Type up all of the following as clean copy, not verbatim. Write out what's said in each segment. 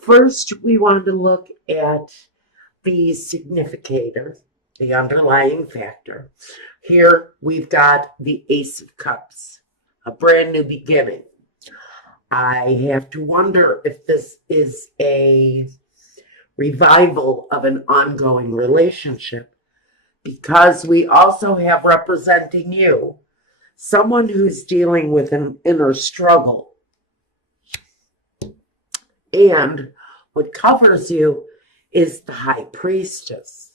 First, we want to look at the significator, the underlying factor. Here we've got the Ace of Cups, a brand new beginning. I have to wonder if this is a revival of an ongoing relationship, because we also have representing you someone who's dealing with an inner struggle. And what covers you is the High Priestess.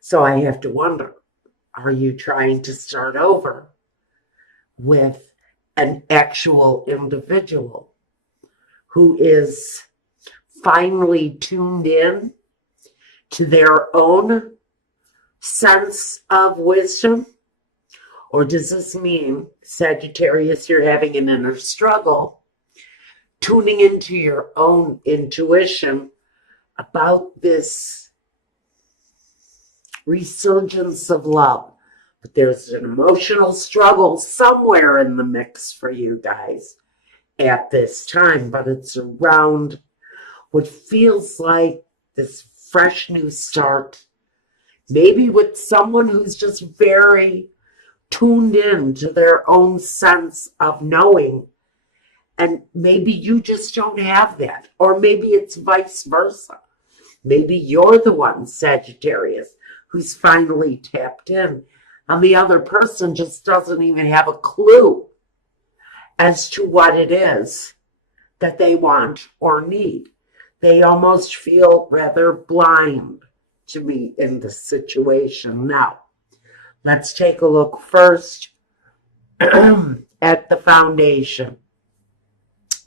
So I have to wonder, are you trying to start over with an actual individual who is finally tuned in to their own sense of wisdom? Or does this mean, Sagittarius, you're having an inner struggle, tuning into your own intuition about this resurgence of love? But there's an emotional struggle somewhere in the mix for you guys at this time, but it's around what feels like this fresh new start, maybe with someone who's just very tuned in to their own sense of knowing. And maybe you just don't have that. Or maybe it's vice versa. Maybe you're the one, Sagittarius, who's finally tapped in, and the other person just doesn't even have a clue as to what it is that they want or need. They almost feel rather blind to me in this situation. Now, let's take a look first at the foundation,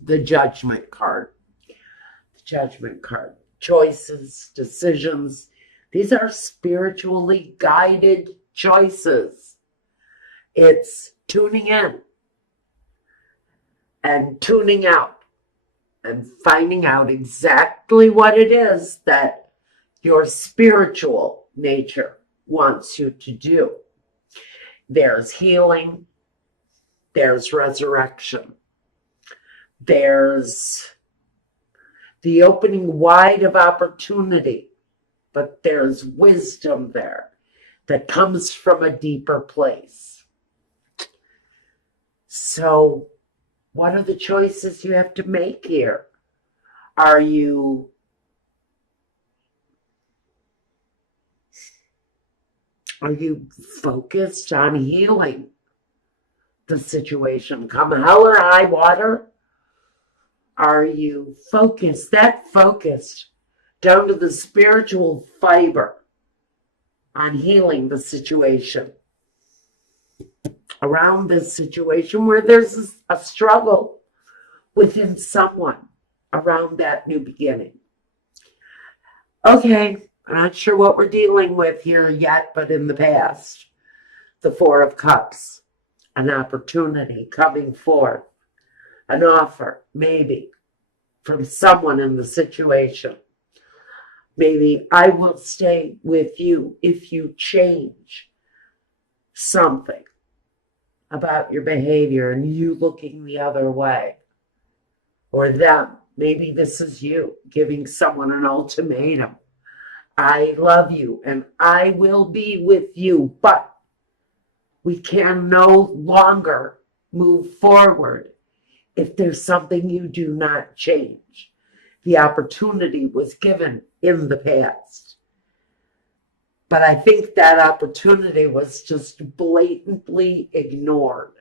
the Judgment card. The Judgment card. Choices, decisions. These are spiritually guided choices. It's tuning in and tuning out and finding out exactly what it is that your spiritual nature wants you to do. There's healing, there's resurrection, there's the opening wide of opportunity, but there's wisdom there that comes from a deeper place. So, what are the choices you have to make here? Are you focused on healing the situation, come hell or high water? Are you focused down to the spiritual fiber on healing the situation around this situation where there's a struggle within someone around that new beginning? Okay, I'm not sure what we're dealing with here yet, but in the past, the Four of Cups, an opportunity coming forth, an offer, maybe, from someone in the situation. Maybe I will stay with you if you change something about your behavior and you looking the other way. Or them. Maybe this is you giving someone an ultimatum. I love you and I will be with you, but we can no longer move forward if there's something you do not change. The opportunity was given in the past, but I think that opportunity was just blatantly ignored.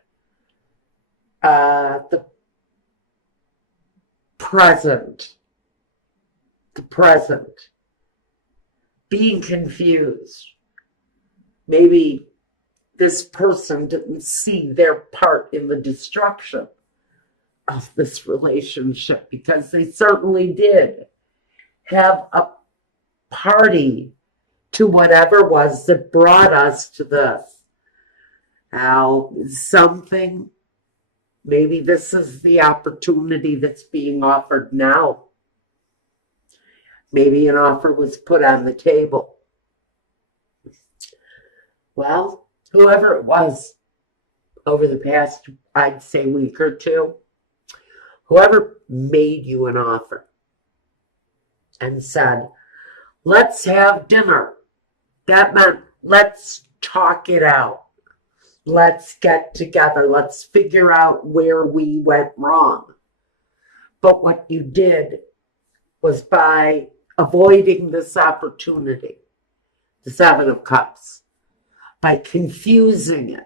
The present, being confused. Maybe this person didn't see their part in the destruction of this relationship, because they certainly did have a party to whatever was that brought us to this. Now, maybe this is the opportunity that's being offered now. Maybe an offer was put on the table. Well, whoever it was over the past, I'd say, week or two, whoever made you an offer, and said, let's have dinner. That meant let's talk it out. Let's get together. Let's figure out where we went wrong. But what you did was, by avoiding this opportunity, the Seven of Cups, by confusing it,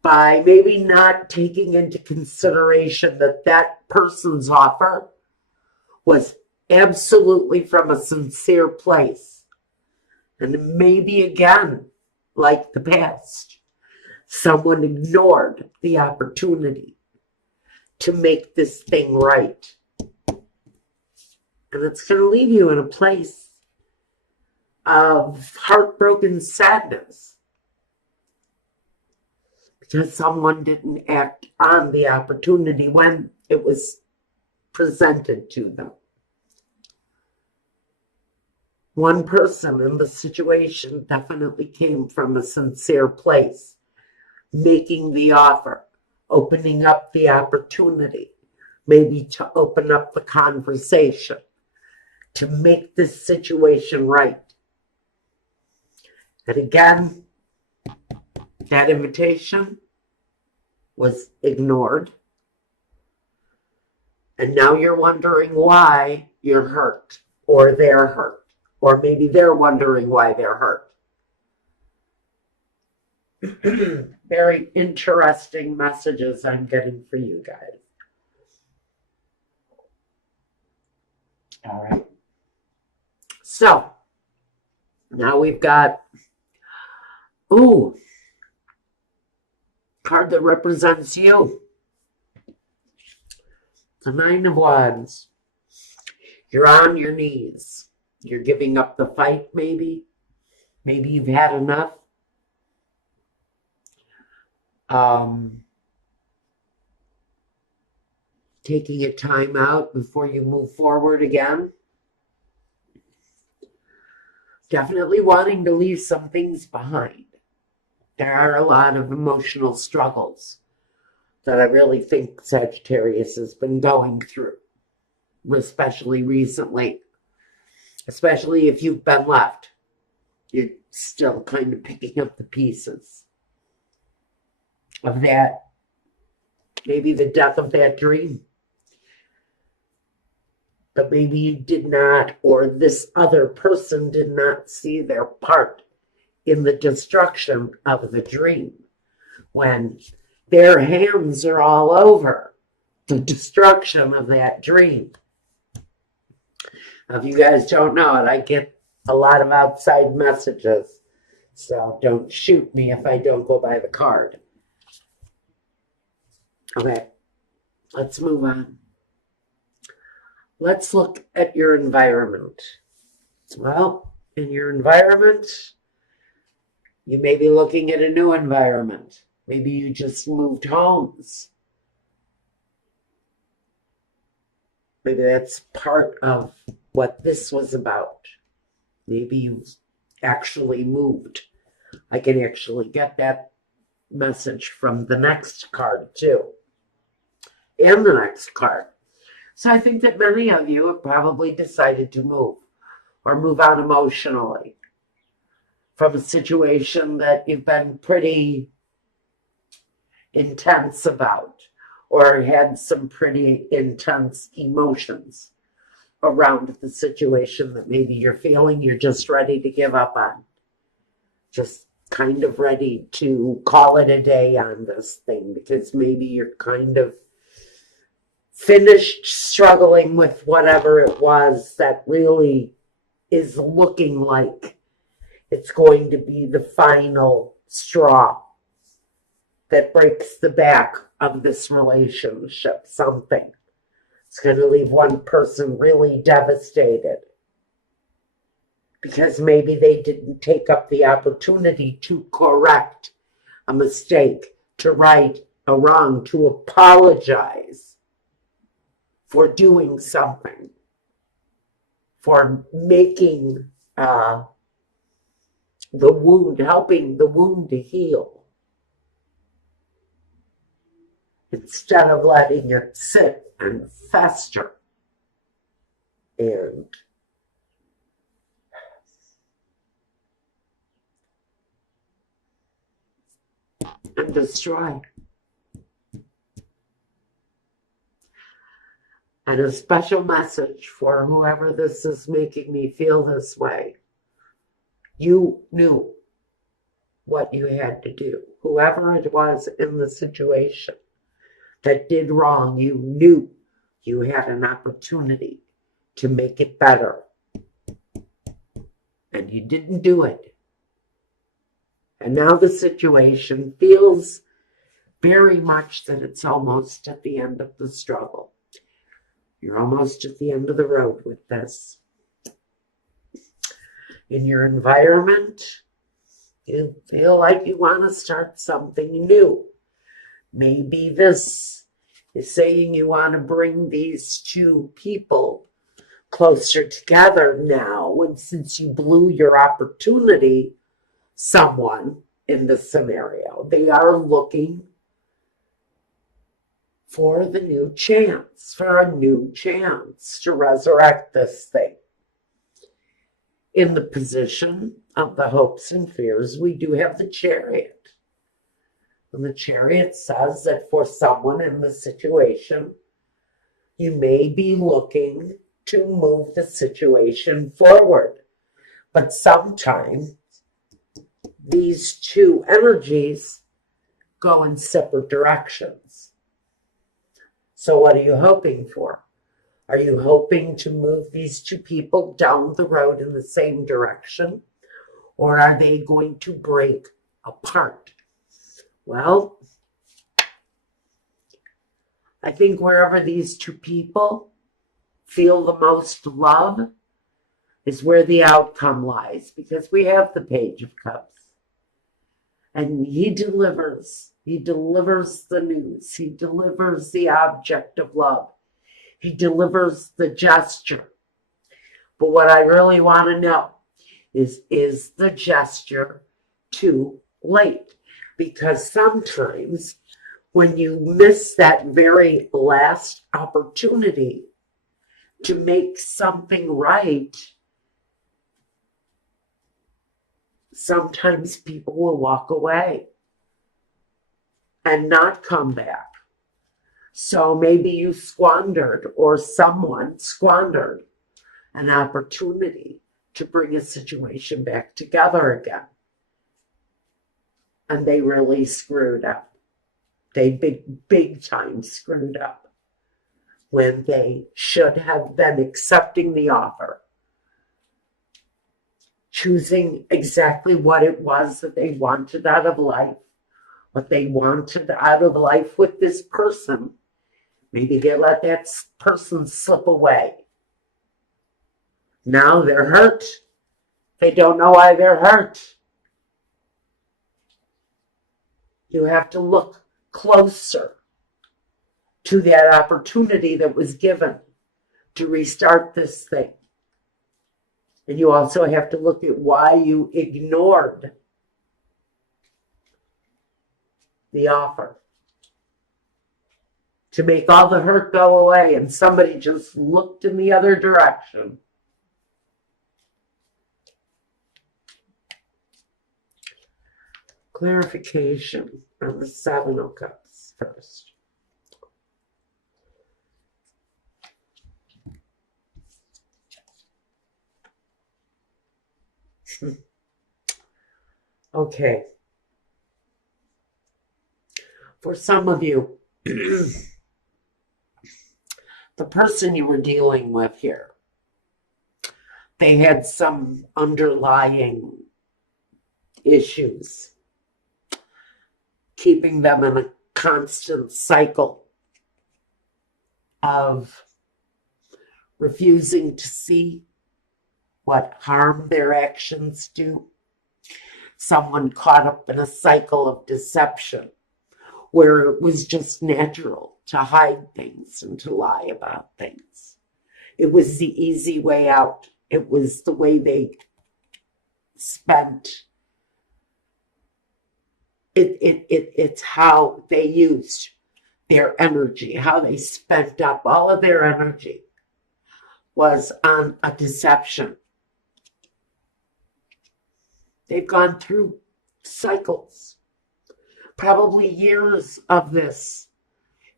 by maybe not taking into consideration that that person's offer was absolutely from a sincere place. And maybe again, like the past, someone ignored the opportunity to make this thing right. And it's going to leave you in a place of heartbroken sadness because someone didn't act on the opportunity when it was presented to them. One person in the situation definitely came from a sincere place, making the offer, opening up the opportunity, maybe to open up the conversation, to make this situation right. And again, that invitation was ignored. And now you're wondering why you're hurt, or they're hurt, or maybe they're wondering why they're hurt. Very interesting messages I'm getting for you guys. All right. So now we've got, card that represents you. The Nine of Wands. You're on your knees. You're giving up the fight, maybe. Maybe you've had enough. Taking a time out before you move forward again. Definitely wanting to leave some things behind. There are a lot of emotional struggles that I really think Sagittarius has been going through, especially recently. Especially if you've been left. You're still kind of picking up the pieces of that. Maybe the death of that dream. But maybe you did not, or this other person did not see their part in the destruction of the dream, when their hands are all over the destruction of that dream. Now, if you guys don't know it, I get a lot of outside messages, so don't shoot me if I don't go by the card. Okay, let's move on. Let's look at your environment. Well, in your environment, you may be looking at a new environment. Maybe you just moved homes. Maybe that's part of what this was about. Maybe you actually moved. I can actually get that message from the next card too. And the next card. So I think that many of you have probably decided to move or move out emotionally from a situation that you've been pretty intense about, or had some pretty intense emotions around the situation that maybe you're feeling you're just ready to give up on. Just kind of ready to call it a day on this thing, because maybe you're kind of finished struggling with whatever it was that really is looking like it's going to be the final straw that breaks the back of this relationship. Something. It's going to leave one person really devastated because maybe they didn't take up the opportunity to correct a mistake, to right a wrong, to apologize for doing something, for making the wound, helping the wound to heal, instead of letting it sit and fester. and destroy. And a special message for whoever this is making me feel this way. You knew what you had to do. Whoever it was in the situation that did wrong, you knew you had an opportunity to make it better. And you didn't do it. And now the situation feels very much that it's almost at the end of the struggle. You're almost at the end of the road with this. In your environment, you feel like you want to start something new. Maybe this is saying you want to bring these two people closer together now, and since you blew your opportunity, someone in the scenario, they are looking for the new chance, for a new chance to resurrect this thing. In the position of the hopes and fears, we do have the Chariot. And the Chariot says that for someone in the situation, you may be looking to move the situation forward. But sometimes these two energies go in separate directions. So what are you hoping for? Are you hoping to move these two people down the road in the same direction? Or are they going to break apart? Well, I think wherever these two people feel the most love is where the outcome lies, because we have the Page of Cups. And he delivers the news. He delivers the object of love. He delivers the gesture. But what I really want to know is the gesture too late? Because sometimes when you miss that very last opportunity to make something right, sometimes people will walk away and not come back. So maybe you squandered, or someone squandered, an opportunity to bring a situation back together again. And they really screwed up. They big time screwed up when they should have been accepting the offer, choosing exactly what it was that they wanted out of life, what they wanted out of life with this person. Maybe they let that person slip away. Now they're hurt. They don't know why they're hurt. You have to look closer to that opportunity that was given to restart this thing. And you also have to look at why you ignored the offer. To make all the hurt go away, and somebody just looked in the other direction. Clarification on the Seven of Cups first. Okay. For some of you, the person you were dealing with here, they had some underlying issues, keeping them in a constant cycle of refusing to see what harm their actions do. Someone caught up in a cycle of deception where it was just natural to hide things and to lie about things. It was the easy way out. It was the way they spent. It's how they used their energy, how they spent up all of their energy. was on a deception. They've gone through cycles, probably years of this,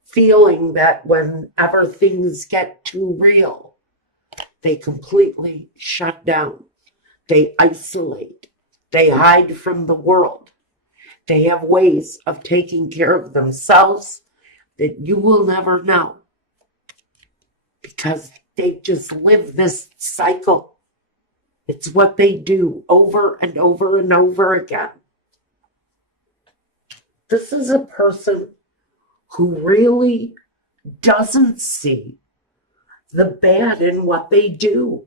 feeling that whenever things get too real, they completely shut down. They isolate. They hide from the world. They have ways of taking care of themselves that you will never know, because they just live this cycle. It's what they do over and over and over again. This is a person who really doesn't see the bad in what they do.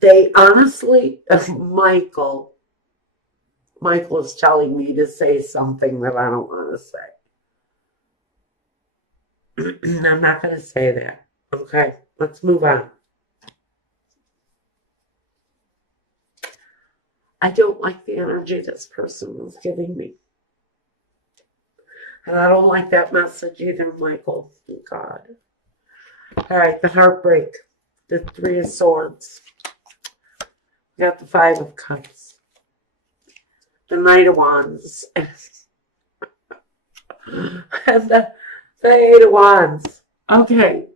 They honestly, Michael is telling me to say something that I don't want to say. I'm not going to say that. Okay, let's move on. I don't like the energy this person was giving me. And I don't like that message either, Michael. Oh, God. All right, the heartbreak. The Three of Swords. We got the Five of Cups. The Knight of Wands. And the Eight of Wands. Okay.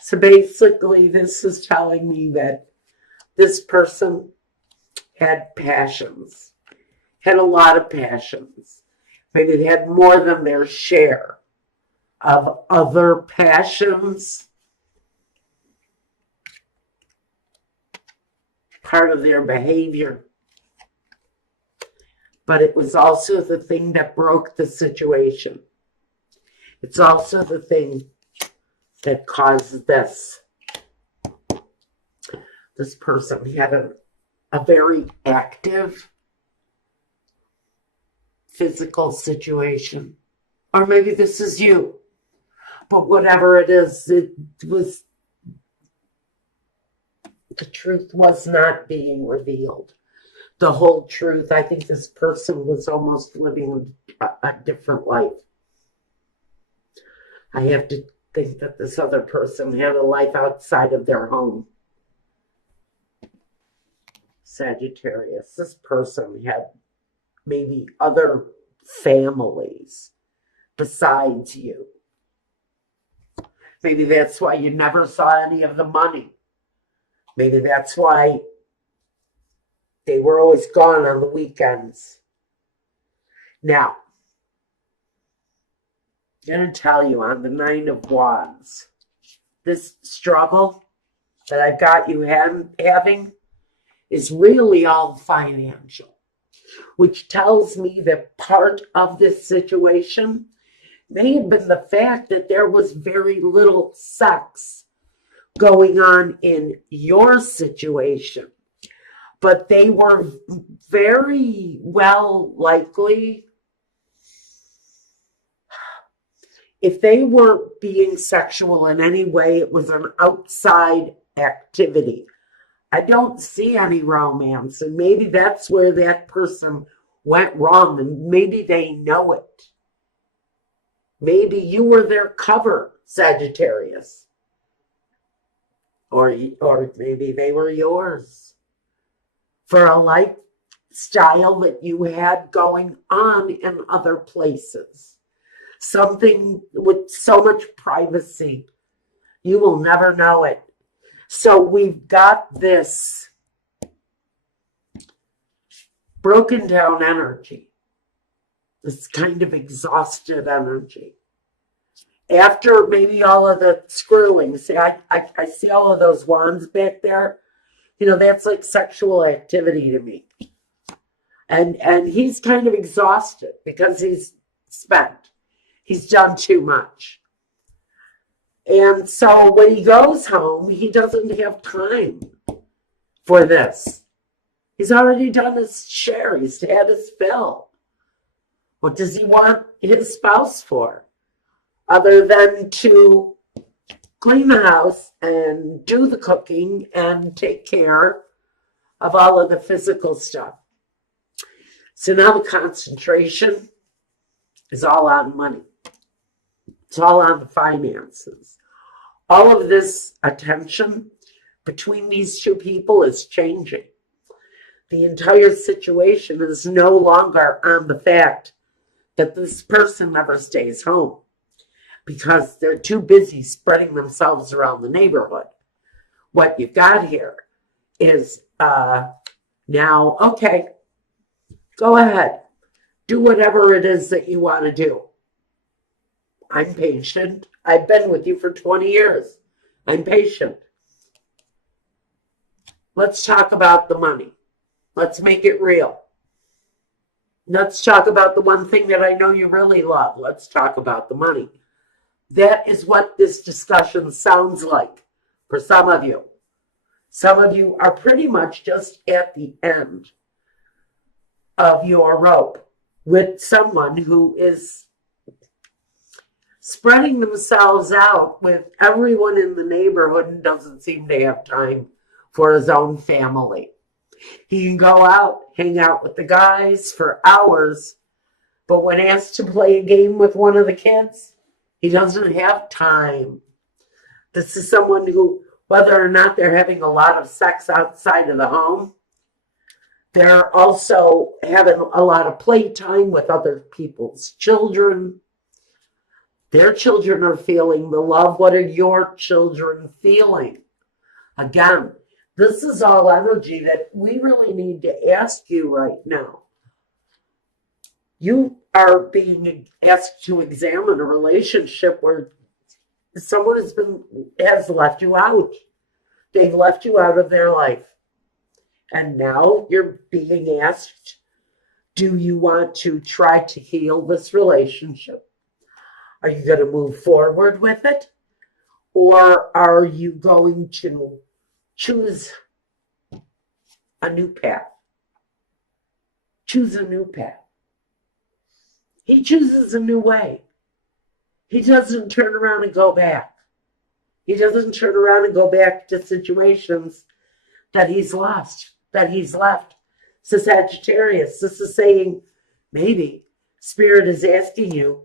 So basically, this is telling me that this person had passions. Had a lot of passions. Maybe they had more than their share of other passions. Part of their behavior. But it was also the thing that broke the situation. It's also the thing that caused this. This person had a very active physical situation. Or maybe this is you. But whatever it is, it was, the truth was not being revealed. The whole truth. I think this person was almost living a different life. I have to think that this other person had a life outside of their home. Sagittarius. This person had maybe other families besides you. Maybe that's why you never saw any of the money. Maybe that's why they were always gone on the weekends. Now, I'm going to tell you on the Nine of Wands, this struggle that I've got you having is really all financial, which tells me that part of this situation may have been the fact that there was very little sex going on in your situation. But they were very well likely, if they weren't being sexual in any way, it was an outside activity. I don't see any romance, and maybe that's where that person went wrong, and maybe they know it. Maybe you were their cover, Sagittarius. Or maybe they were yours. For a lifestyle that you had going on in other places. Something with so much privacy. You will never know it. So we've got this broken down energy. This kind of exhausted energy. After maybe all of the screwing. See, I see all of those wands back there. You know, that's like sexual activity to me. And he's kind of exhausted because he's spent. He's done too much. And so when he goes home, he doesn't have time for this. He's already done his share. He's had his fill. What does he want his spouse for? Other than to clean the house and do the cooking and take care of all of the physical stuff. So now the concentration is all on money. It's all on the finances. All of this attention between these two people is changing. The entire situation is no longer on the fact that this person never stays home because they're too busy spreading themselves around the neighborhood. What you've got here is now, okay, go ahead. Do whatever it is that you want to do. I'm patient. I've been with you for 20 years. I'm patient. Let's talk about the money. Let's make it real. Let's talk about the one thing that I know you really love. Let's talk about the money. That is what this discussion sounds like for some of you. Some of you are pretty much just at the end of your rope with someone who is spreading themselves out with everyone in the neighborhood and doesn't seem to have time for his own family. He can go out, hang out with the guys for hours, but when asked to play a game with one of the kids, he doesn't have time. This is someone who, whether or not they're having a lot of sex outside of the home, they're also having a lot of playtime with other people's children. Their children are feeling the love. What are your children feeling? Again, this is all energy that we really need to ask you right now. You are being asked to examine a relationship where someone has left you out. They've left you out of their life. And now you're being asked, do you want to try to heal this relationship? Are you going to move forward with it? Or are you going to choose a new path? Choose a new path. He chooses a new way. He doesn't turn around and go back. He doesn't turn around and go back to situations that he's lost, that he's left. So Sagittarius, this is saying maybe Spirit is asking you